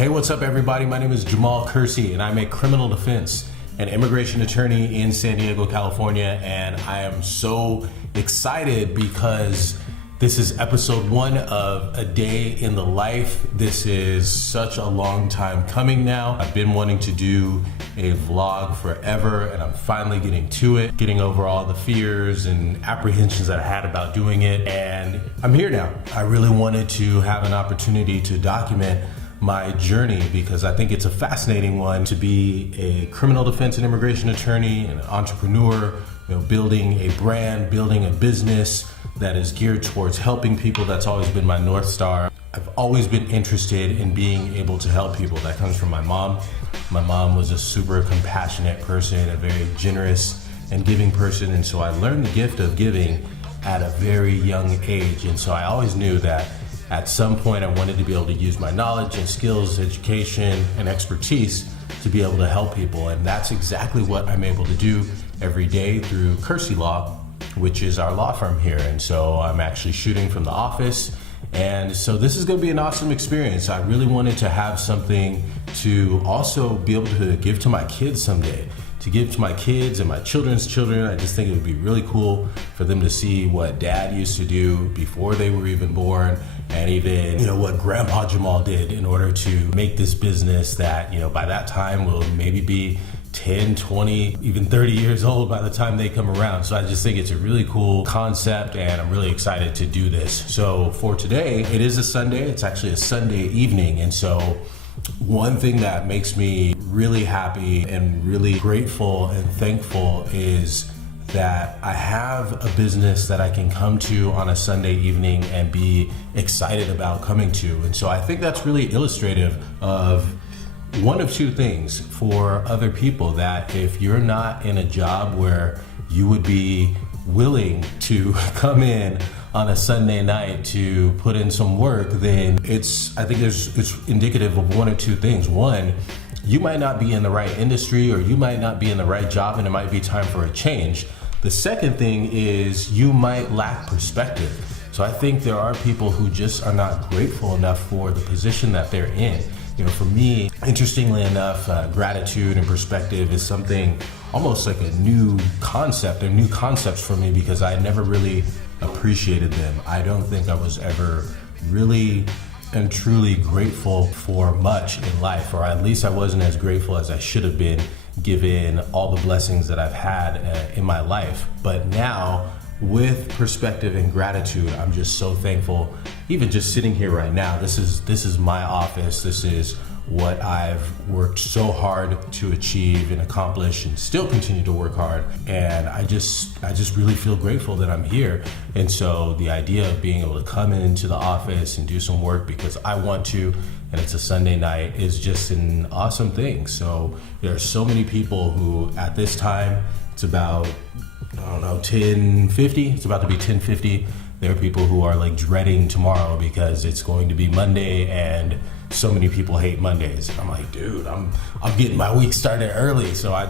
Hey, what's up everybody? My name is Jamal Kersey and I'm a criminal defense and immigration attorney in San Diego, California. And I am so excited because this is episode 1 of A Day in the Life. This is such a long time coming now. I've been wanting to do a vlog forever and I'm finally getting to it, getting over all the fears and apprehensions that I had about doing it. And I'm here now. I really wanted to have an opportunity to document my journey because I think it's a fascinating one to be a criminal defense and immigration attorney and an entrepreneur, building a brand, building a business that is geared towards helping people. That's always been my North Star. I've always been interested in being able to help people. That comes from my mom. My mom was a super compassionate person, a very generous and giving person. And so I learned the gift of giving at a very young age. And so I always knew that at some point I wanted to be able to use my knowledge and skills, education, and expertise to be able to help people. And that's exactly what I'm able to do every day through Kersey Law, which is our law firm here. And so I'm actually shooting from the office. And so this is gonna be an awesome experience. I really wanted to have something to also be able to give to my kids someday, to give to my kids and my children's children. I just think it would be really cool for them to see what dad used to do before they were even born, and even, what Grandpa Jamal did in order to make this business that, by that time will maybe be 10, 20, even 30 years old by the time they come around. So I just think it's a really cool concept and I'm really excited to do this. So for today, it is a Sunday. It's actually a Sunday evening. And so one thing that makes me really happy and really grateful and thankful is that I have a business that I can come to on a Sunday evening and be excited about coming to. And so I think that's really illustrative of one of two things for other people, that if you're not in a job where you would be willing to come in on a Sunday night to put in some work, then it's indicative of one or two things. One, you might not be in the right industry or you might not be in the right job and it might be time for a change. The second thing is you might lack perspective. So I think there are people who just are not grateful enough for the position that they're in. For me, interestingly enough, gratitude and perspective is something almost like a new concept. They're new concepts for me because I never really appreciated them. I don't think I was ever really and truly grateful for much in life, or at least I wasn't as grateful as I should have been given all the blessings that I've had in my life. But now, with perspective and gratitude, I'm just so thankful. Even just sitting here right now, this is my office. This is what I've worked so hard to achieve and accomplish and still continue to work hard. And I just really feel grateful that I'm here. And so the idea of being able to come into the office and do some work because I want to, and it's a Sunday night, is just an awesome thing. So there are so many people who at this time, it's about 10:50. It's about to be 10:50. There are people who are like dreading tomorrow because it's going to be Monday and so many people hate Mondays. And I'm like, dude, I'm getting my week started early. So I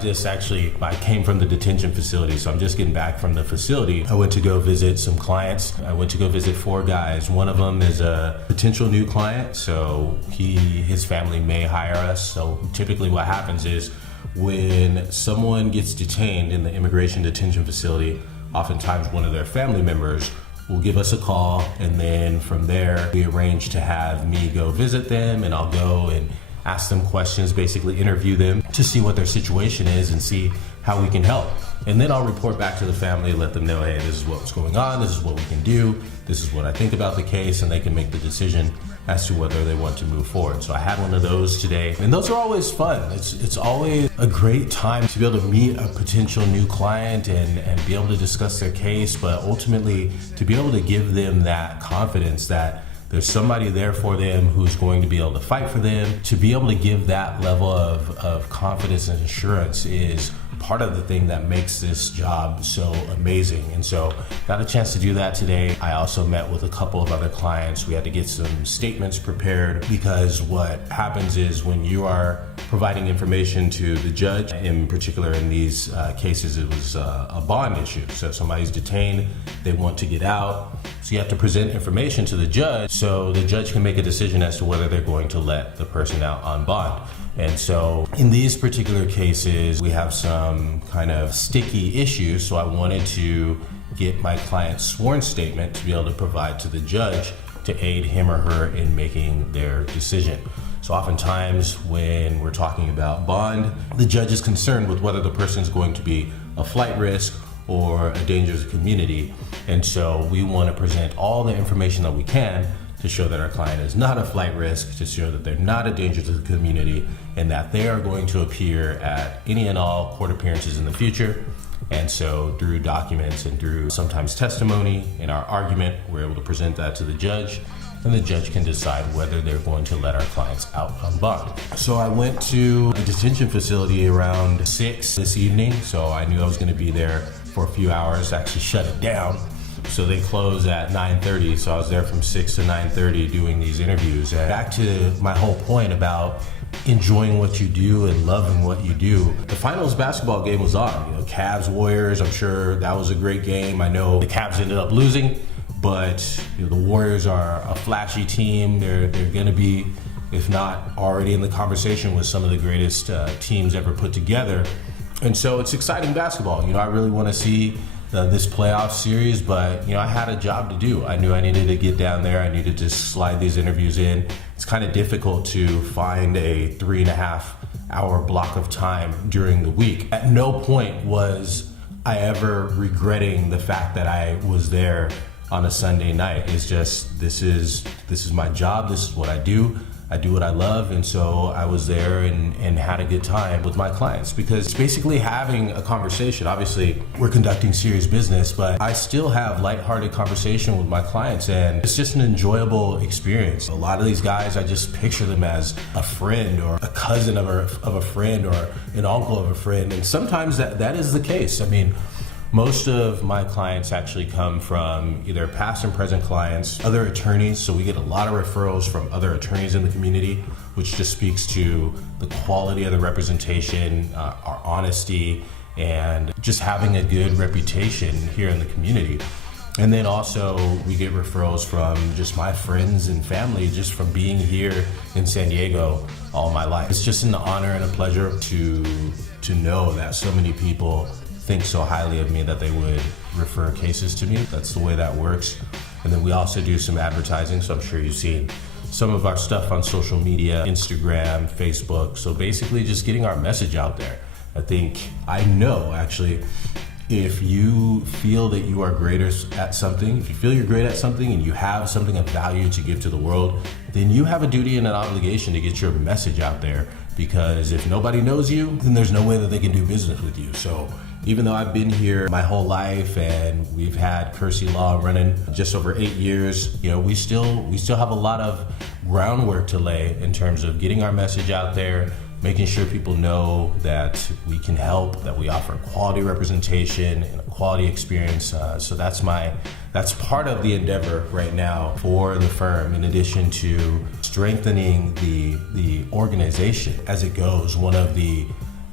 came from the detention facility. So I'm just getting back from the facility. I went to go visit some clients. I went to go visit 4 guys. One of them is a potential new client. So his family may hire us. So typically what happens is when someone gets detained in the immigration detention facility, oftentimes one of their family members will give us a call, and then from there we arrange to have me go visit them, and I'll go and ask them questions, basically interview them to see what their situation is and see how we can help. And then I'll report back to the family, let them know, hey, this is what's going on, this is what we can do, this is what I think about the case, and they can make the decision as to whether they want to move forward. So I had one of those today, and those are always fun. It's always a great time to be able to meet a potential new client and be able to discuss their case, but ultimately to be able to give them that confidence that there's somebody there for them who's going to be able to fight for them. To be able to give that level of confidence and assurance is part of the thing that makes this job so amazing. And so got a chance to do that today. I also met with a couple of other clients. We had to get some statements prepared, because what happens is when you are providing information to the judge, in particular in these cases, it was a bond issue. So if somebody's detained, they want to get out. So you have to present information to the judge so the judge can make a decision as to whether they're going to let the person out on bond. And so in these particular cases, we have some kind of sticky issues. So I wanted to get my client's sworn statement to be able to provide to the judge to aid him or her in making their decision. So oftentimes when we're talking about bond, the judge is concerned with whether the person is going to be a flight risk or a danger to the community. And so we want to present all the information that we can to show that our client is not a flight risk, to show that they're not a danger to the community, and that they are going to appear at any and all court appearances in the future. And so through documents and through sometimes testimony in our argument, we're able to present that to the judge, and the judge can decide whether they're going to let our clients out on bond. So I went to a detention facility around 6 this evening, so I knew I was going to be there for a few hours, actually shut it down. So they close at 9:30, so I was there from 6 to 9:30 doing these interviews. And back to my whole point about enjoying what you do and loving what you do. The finals basketball game was on. Cavs Warriors, I'm sure that was a great game. I know the Cavs ended up losing, but the Warriors are a flashy team. They're going to be, if not already in the conversation with some of the greatest teams ever put together. And so it's exciting basketball. I really want to see this playoff series, but I had a job to do. I knew I needed to get down there. I needed to slide these interviews in. It's kind of difficult to find a 3.5 hour block of time during the week. At no point was I ever regretting the fact that I was there on a Sunday night. It's just, this is my job. This is what I do. I do what I love, and so I was there and had a good time with my clients, because it's basically having a conversation. Obviously, we're conducting serious business, but I still have lighthearted conversation with my clients, and it's just an enjoyable experience. A lot of these guys, I just picture them as a friend or a cousin of a friend or an uncle of a friend, and sometimes that is the case. I mean, most of my clients actually come from either past and present clients, other attorneys, so we get a lot of referrals from other attorneys in the community, which just speaks to the quality of the representation, our honesty, and just having a good reputation here in the community. And then also we get referrals from just my friends and family, just from being here in San Diego all my life. It's just an honor and a pleasure to know that so many people think so highly of me that they would refer cases to me. That's the way that works. And then we also do some advertising, so I'm sure you've seen some of our stuff on social media, Instagram, Facebook. So basically just getting our message out there. I know actually, if you feel that you are greater at something, if you feel you're great at something and you have something of value to give to the world, then you have a duty and an obligation to get your message out there, because if nobody knows you, then there's no way that they can do business with you. So even though I've been here my whole life and we've had Kersey Law running just over 8 years, we still have a lot of groundwork to lay in terms of getting our message out there, making sure people know that we can help, that we offer quality representation and a quality experience. So that's part of the endeavor right now for the firm, in addition to strengthening the organization as it goes. One of the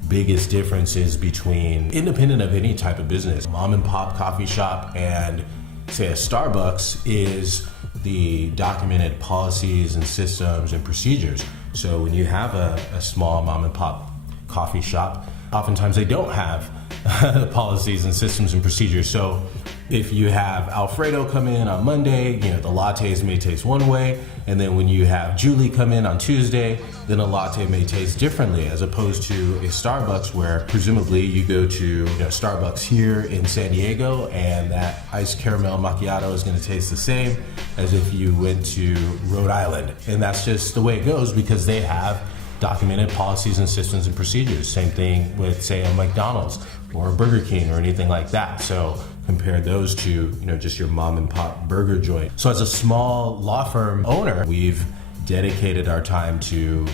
biggest differences between, independent of any type of business, mom and pop coffee shop and say a Starbucks, is the documented policies and systems and procedures. So when you have a small mom and pop coffee shop, oftentimes they don't have policies and systems and procedures. So if you have Alfredo come in on Monday, the lattes may taste one way, and then when you have Julie come in on Tuesday, then a latte may taste differently, as opposed to a Starbucks where presumably you go to Starbucks here in San Diego and that iced caramel macchiato is going to taste the same as if you went to Rhode Island. And that's just the way it goes, because they have documented policies and systems and procedures. Same thing with, say, a McDonald's or a Burger King or anything like that. So compare those to, just your mom and pop burger joint. So as a small law firm owner, we've dedicated our time to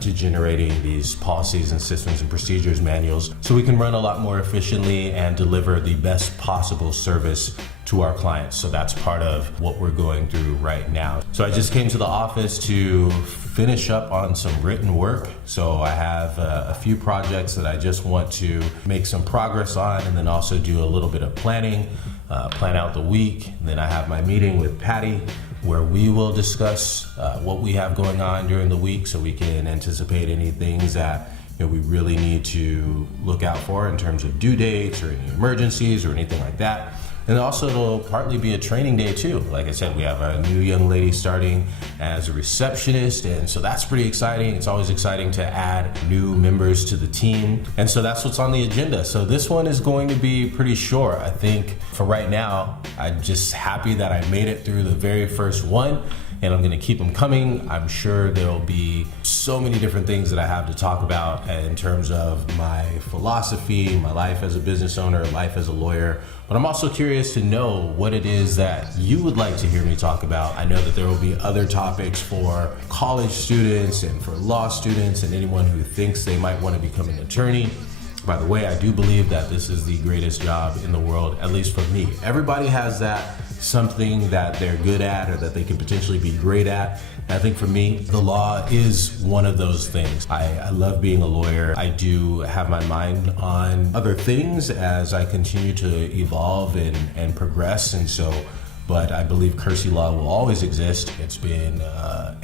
to generating these policies and systems and procedures manuals so we can run a lot more efficiently and deliver the best possible service to our clients. So that's part of what we're going through right now. So I just came to the office to finish up on some written work. So I have a few projects that I just want to make some progress on, and then also do a little bit of planning, plan out the week. And then I have my meeting with Patty, where we will discuss what we have going on during the week so we can anticipate any things that we really need to look out for in terms of due dates or any emergencies or anything like that. And also it'll partly be a training day too. Like I said, we have a new young lady starting as a receptionist, and so that's pretty exciting. It's always exciting to add new members to the team. And so that's what's on the agenda. So this one is going to be pretty short. I think for right now, I'm just happy that I made it through the very first one, and I'm gonna keep them coming. I'm sure there'll be so many different things that I have to talk about in terms of my philosophy, my life as a business owner, life as a lawyer. But I'm also curious to know what it is that you would like to hear me talk about. I know that there will be other topics for college students and for law students and anyone who thinks they might want to become an attorney. By the way, I do believe that this is the greatest job in the world, at least for me. Everybody has that something that they're good at or that they could potentially be great at. And I think for me, the law is one of those things. I love being a lawyer. I do have my mind on other things as I continue to evolve and progress. And so, but I believe Kersey Law will always exist. It's been a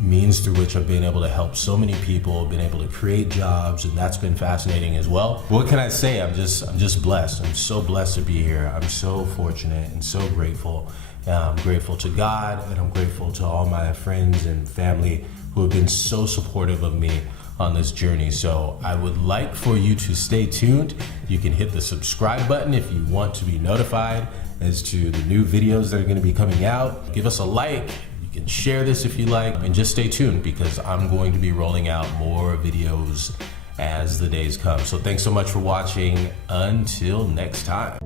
means through which I've been able to help so many people, been able to create jobs, and that's been fascinating as well. What can I say? I'm just blessed. I'm so blessed to be here. I'm so fortunate and so grateful. I'm grateful to God, and I'm grateful to all my friends and family who have been so supportive of me on this journey. So I would like for you to stay tuned. You can hit the subscribe button if you want to be notified as to the new videos that are going to be coming out. Give us a like. You can share this if you like, and just stay tuned because I'm going to be rolling out more videos as the days come. So thanks so much for watching. Until next time.